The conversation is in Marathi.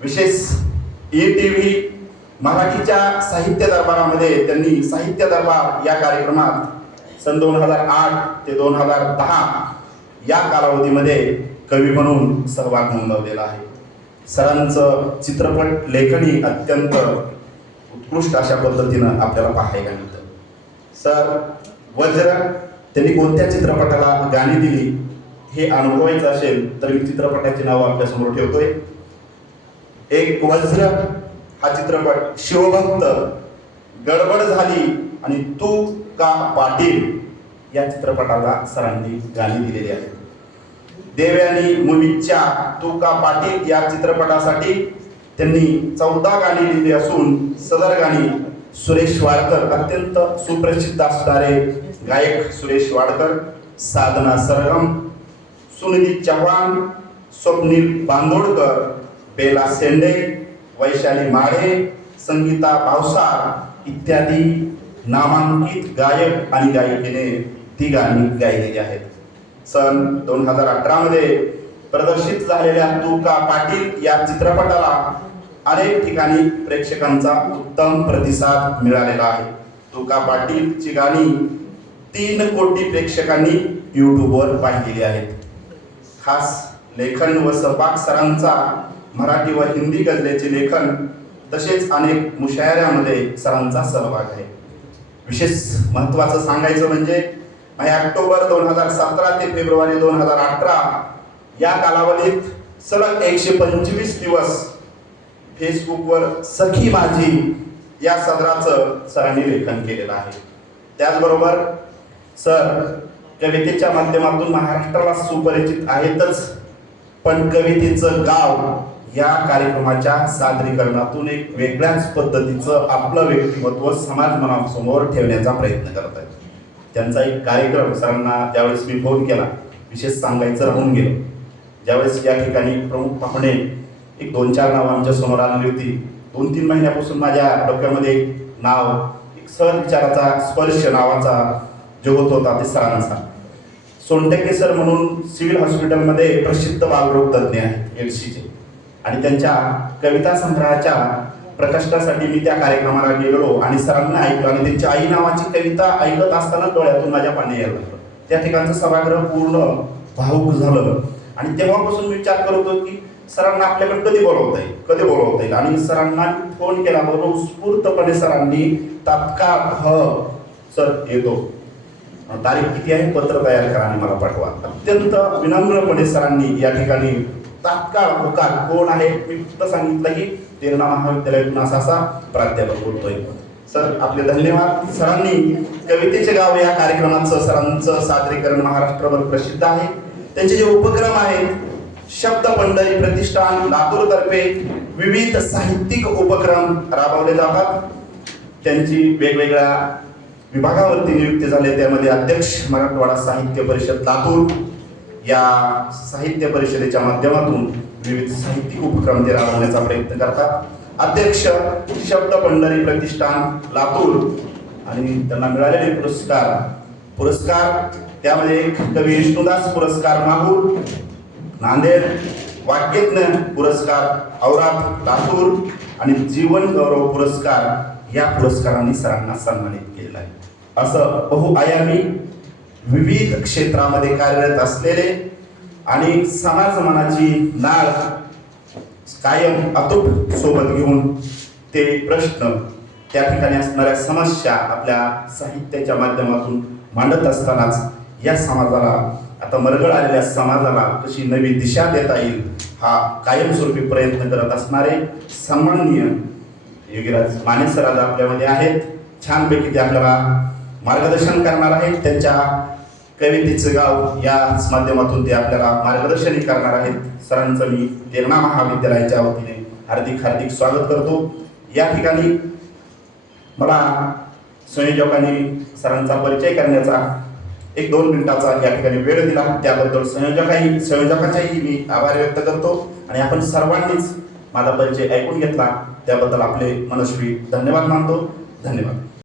विशेष ईटीव्ही मराठीच्या साहित्य दरबारामध्ये त्यांनी साहित्य दरबार या कार्यक्रमात सन 2008 ते 2010 या कालावधीमध्ये कवी म्हणून सहभाग नोंदवलेला आहे. सरांचं चित्रपट लेखनी अत्यंत उत्कृष्ट अशा पद्धतीनं आपल्याला पाहायला मिळतं. सर वज्र त्यांनी कोणत्या चित्रपटाला गाणी दिली हे अनुभवायचं असेल तर मी चित्रपटाची नावं आपल्यासमोर ठेवतोय. एक वज्र हा चित्रपट, शिवभक्त, गडबड झाली आणि तू का पाटील या चित्रपटाला सरांनी गाणी दिलेली आहेत. देवयानी मूवीच्या तू का पाटील या चित्रपटासाठी त्यांनी 14 गाणी लिहिली असून सदर गाणी सुरेश वाडकर, अत्यंत सुप्रसिद्ध असणारे गायक सुरेश वाडकर, साधना सरगम, सुनिधी चव्हाण, स्वप्नील बांदोडकर, बेला सेंडे, वैशाली माढे, संगीता भावसार इत्यादी नामांकित गायक आणि गायिकेने ती गाणी गायलेली आहेत. सन 2018 मध्ये प्रदर्शित झालेल्या तू का पाटील या चित्रपटाला अनेक ठिकाणी प्रेक्षकांचा उत्तम प्रतिसाद मिळालेला आहे. तू का पाटीलची गाणी 3 कोटी प्रेक्षकांनी यूट्यूबवर पाहिलेली आहेत. खास लेखन व सपाक सरांचा मराठी व हिंदी गझलेचे लेखन तसेच अनेक मुशायऱ्यामध्ये सरांचा सहभाग आहे. विशेष महत्त्वाचं सांगायचं म्हणजे ऑक्टोबर 2017 ते फेब्रुवारी 2018 या कालावधीत सलग 125 दिवस फेसबुकवर सखी माझी या सदराचं सरांनी लेखन केलेलं आहे. त्याचबरोबर सर कवितेच्या माध्यमातून महाराष्ट्राला सुपरिचित आहेतच, पण कवितेचं गाव या कार्यक्रमाच्या सादरीकरणातून एक वेगळ्याच पद्धतीचं आपलं व्यक्तिमत्व समाज मनासमोर ठेवण्याचा प्रयत्न करत आहेत. त्यांचा एक कार्यक्रम सरांना ज्यावेळेस मी फोन केला, विशेष सांगायचं राहून गेलं, ज्यावेळेस या ठिकाणी प्रमुख पाहुणे एक 2-4 नावं आमच्या समोर आलेली होती. 2-3 महिन्यापासून माझ्या डोक्यामध्ये एक नाव, एक सहज विचाराचा स्पर्श नावाचा जो होत होता ते सरांचा. सोनटके सर म्हणून सिव्हिल हॉस्पिटलमध्ये प्रसिद्ध बालरोग तज्ज्ञ आहेत एड्सचे, आणि त्यांच्या कविता संग्रहाच्या प्रकाशनासाठी मी त्या कार्यक्रमाला गेलो आणि सरांना ऐकलं आणि त्यांची आई नावाची कविता ऐकत असताना डोळ्यातून माझ्या पाणी यायला लागलं. त्या ठिकाणचं सभागृह पूर्ण भावुक झालं आणि तेव्हापासून मी विचार करत होतो की सरांना आपल्याकडे कधी बोलवता येईल आणि सरांना फोन केला. बरोबर उत्स्फूर्तपणे सरांनी तात्काळ सर येतो, तारीख किती आहे, पत्र तयार करा आणि मला पाठवा. अत्यंत विनम्रपणे सरांनी या ठिकाणी तात्काळ होकार कोण आहे मी फक्त सांगितलं की तेरणा महाविद्यालयातून असा प्राध्यापक बोलतोय. सर आपले धन्यवाद. सरांनी कवितेचे गाव या कार्यक्रमाचं सरांचं सादरीकरण महाराष्ट्रभर प्रसिद्ध आहे. त्यांचे जे उपक्रम आहेत, शब्द पंढरी प्रतिष्ठान लातूर तर्फे विविध साहित्यिक उपक्रम राबवले जातात. त्यांची वेगवेगळ्या विभागावरती नियुक्ती झाले, त्यामध्ये अध्यक्ष मराठवाडा साहित्य परिषद लातूर या साहित्य परिषदेच्या माध्यमातून विविध साहित्यिक उपक्रम ते राबवण्याचा प्रयत्न करतात. अध्यक्ष शब्द पंढरी प्रतिष्ठान लातूर, आणि त्यांना मिळालेले पुरस्कार त्यामध्ये कवी विष्णुदास पुरस्कार माहूर नांदेड, वाग्यज्ञ पुरस्कार औराद लातूर आणि जीवन गौरव पुरस्कार या पुरस्कारांनी सरांना सन्मानित केलेला आहे. असं बहुआयामी विविध क्षेत्रामध्ये कार्यरत असलेले आणि समाज मनाची नाळ कायम अतूट सोबत घेऊन ते प्रश्न, त्या ठिकाणी असणाऱ्या समस्या आपल्या साहित्याच्या माध्यमातून मांडत असतानाच या समाजाला, आता मरगळ आलेल्या समाजाला कशी नवी दिशा देता येईल हा कायमस्वरूपी प्रयत्न करत असणारे सन्माननीय योगीराज माने सर आज आपल्यामध्ये आहेत. छानपैकी ते आपल्याला मार्गदर्शन करणार आहेत. त्यांच्या कवितेचं गाव या माध्यमातून ते आपल्याला मार्गदर्शनही करणार आहेत. सरांचं मी तेरणा महाविद्यालयाच्या वतीने हार्दिक स्वागत करतो. या ठिकाणी मला संयोजकांनी सरांचा परिचय करण्याचा 1-2 मिनिटाचा या ठिकाणी वेळ दिला, त्याबद्दल संयोजकाचाही मी आभार व्यक्त करतो आणि आपण सर्वांनीच माझा परिचय ऐकून घेतला त्याबद्दल आपले मनस्वी धन्यवाद मानतो. धन्यवाद.